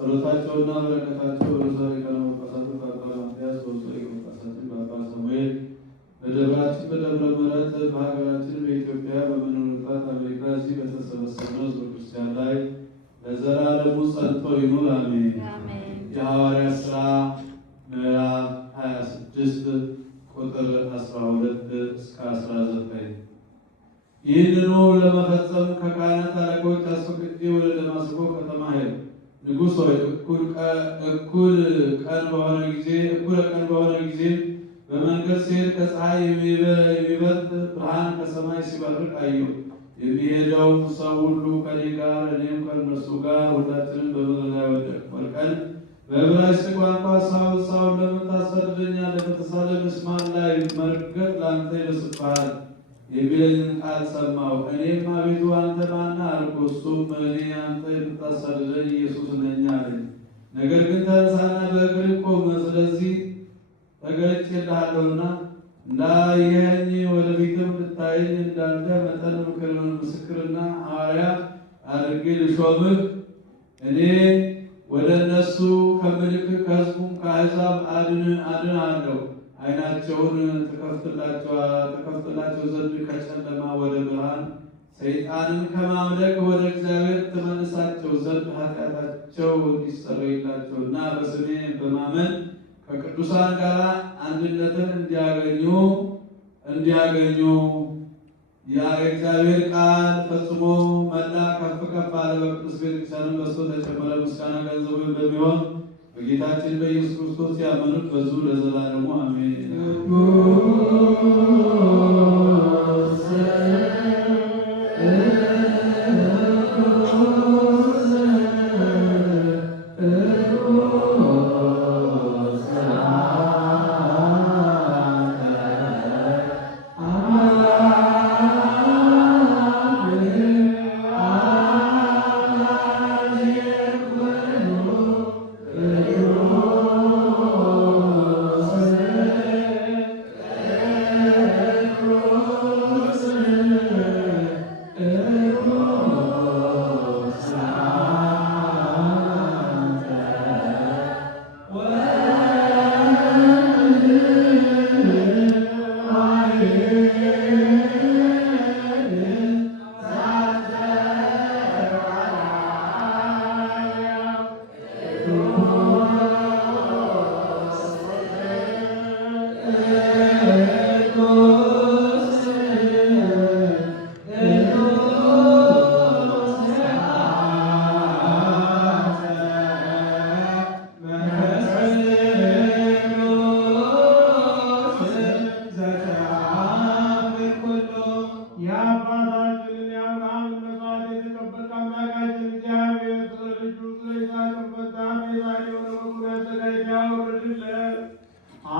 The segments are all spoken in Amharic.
ጸሎታቸውና በረከታቸው በዛሬ ቀን መፈሳቱ በአባ ማትያስ በውስጥ መፈሳቱ በአባ ሳሙኤል በደብራችን በደብረ ምሕረት በሀገራችን በኢትዮጵያ በምንኖርባት አሜሪካ እዚህ በተሰበሰብነው ሕዝበ ክርስቲያን ላይ ለዘላለሙ ጸንቶ ይኑር አሜን። የሐዋርያት ሥራ ምዕራፍ 26 ቁጥር 12 እስከ 19። ይህንኑ ለመፈጸም ከካህናት አለቆች አስፈቅጄ ወደ ደማስቆ ከተማ ሄድኩ። ንጉሥ ሆይ እኩለ ቀን በሆነ ጊዜ በመንገድ ሲሄድ ከፀሐይ የሚበልጥ ብርሃን ከሰማይ ሲበርቅ አየሁ። የሚሄደውን ሰው ሁሉ ከኔ ጋር እኔም ከእነርሱ ጋር ሁላችንም በምድር ላይ ወደቅን። ወድቀን በዕብራይስጥ ቋንቋ ሳውል ሳውል ለምን ታሳድደኛለህ? በተሳለ ምስማር ላይ መርገጥ ለአንተ ይደርስብሃል የሚለኝን ቃል ሰማሁ። እኔም አቤቱ አንተ ማን ነህ አልኩ። እሱም እኔ አንተ የምታሳድደኝ ኢየሱስ ነኝ አለኝ። ነገር ግን ተነሳና በእግርህ ቆም፣ ስለዚህ ተገልጬልሃለሁና እንዳየኸኝ ወደፊትም ልታየኝ እንዳንተ መጠን ምስክርና ሐዋርያ አድርጌ ልሾምህ እኔ ወደ እነሱ ከምልክ ከሕዝቡም ከአሕዛብ አድናለሁ። ዓይናቸውን ተከፍትላቸው ዘንድ ከጨለማ ወደ ብርሃን ሰይጣንን ከማምለክ ወደ እግዚአብሔር ተመልሳቸው ዘንድ ኃጢአታቸው እንዲሰረይላቸውና በስሜ በማመን ከቅዱሳን ጋር አንድነትን እንዲያገኙ የእግዚአብሔር ቃል ፈጽሞ መላ ከፍ ከፍ አለ። በቅዱስ ቤተክርስቲያንም በስቶ ተጨመረ። ምስጋና ገንዘቡ በሚሆን በጌታችን በኢየሱስ ክርስቶስ ያመኑት በዙ ለዘላለሙ አሜን።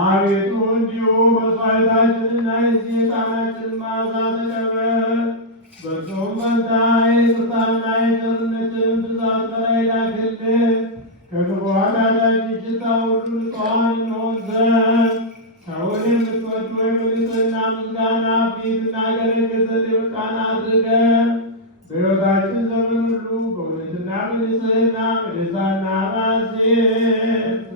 አቤቱ እንዲሁ መስዋዕታችንና የዕጣናችንን መዓዛ ተቀበል። በእርሱም ፈንታ የይቅርታና የቸርነትን ብዛት በላይ ላክልን። ከክፉ ኃጢአታችን ሽታ ሁሉ ንጹሐን እንሆን ዘንድ ሰውን የምትወድ ሆይ በንጽሕና ምስጋና ፊት እናገለግል ዘንድ የበቃን አድርገን በሕይወታችን ዘመን ሁሉ በእውነትና በንጽሕና በደስታና በሐሴት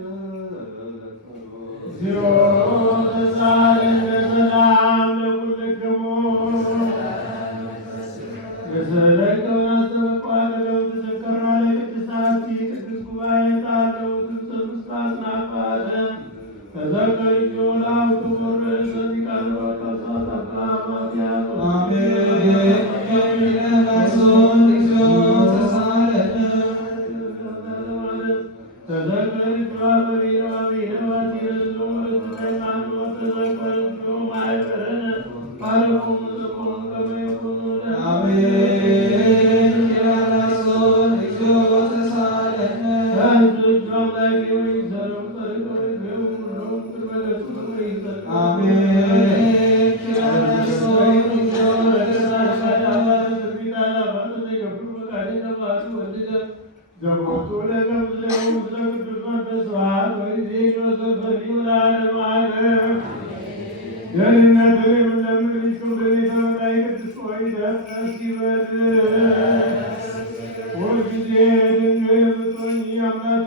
ሁልጊዜ ድንግል ብትሆኚ አምላክ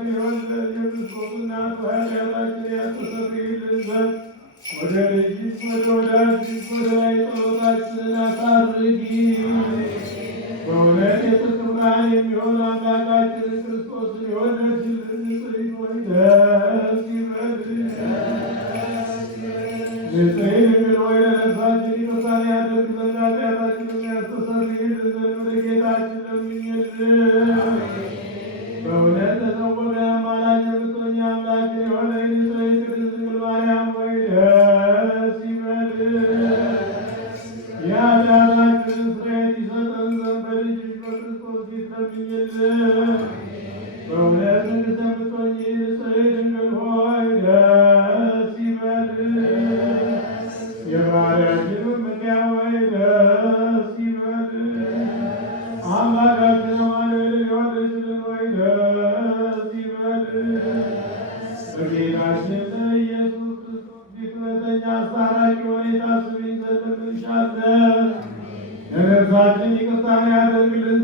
ያስተሰርይልን ዘንድ ወደ ልጅሽ ወደ ወዳጅሽ ወደ ላይ ጸሎታችንን አሳርጊ። በእውነት የጽድቅ ብርሃን የሚሆን አምላካችንን ክርስቶስን የወለድሽልን ንጽሕት ሆይ ደስ ይበልሽ። ንጽሕት ድንግል ሆይ ለነፍሳችን ይቅርታን ያደርግ ዘንድ ኃጢአታችንን ያስተሰርይልን ዘንድ ወደ ጌታችን ለምኝልን። በእውነት ለሰው ወገን አማላጅ የምትሆኚ አምላክን የሆነ ንጽሕት ቅድስት ድንግል ማርያም ሆይ ደስ ይበልሽ። የኃጢአታችንን ስርየት ይሰጠን ዘንድ በልጅሽ በክርስቶስ ፊት ለምኝልን። በእውነት ንግሥት የምትሆኚ ንጽሕት ድንግል ሆይ ደስ ይበልሽ። የባሕርያችን መመኪያ ሆይ ደስ ይበልሽ። አምላካችን አማኑኤልን የወለድሽልን ሆይ ደስ ይበልሽ። በጌታችን በኢየሱስ ክርስቶስ ፊት እውነተኛ አስታራቂ ሆነሽ ታስቢን ዘንድ እንሻለን። ለነፍሳችን ይቅርታን ያደርግልን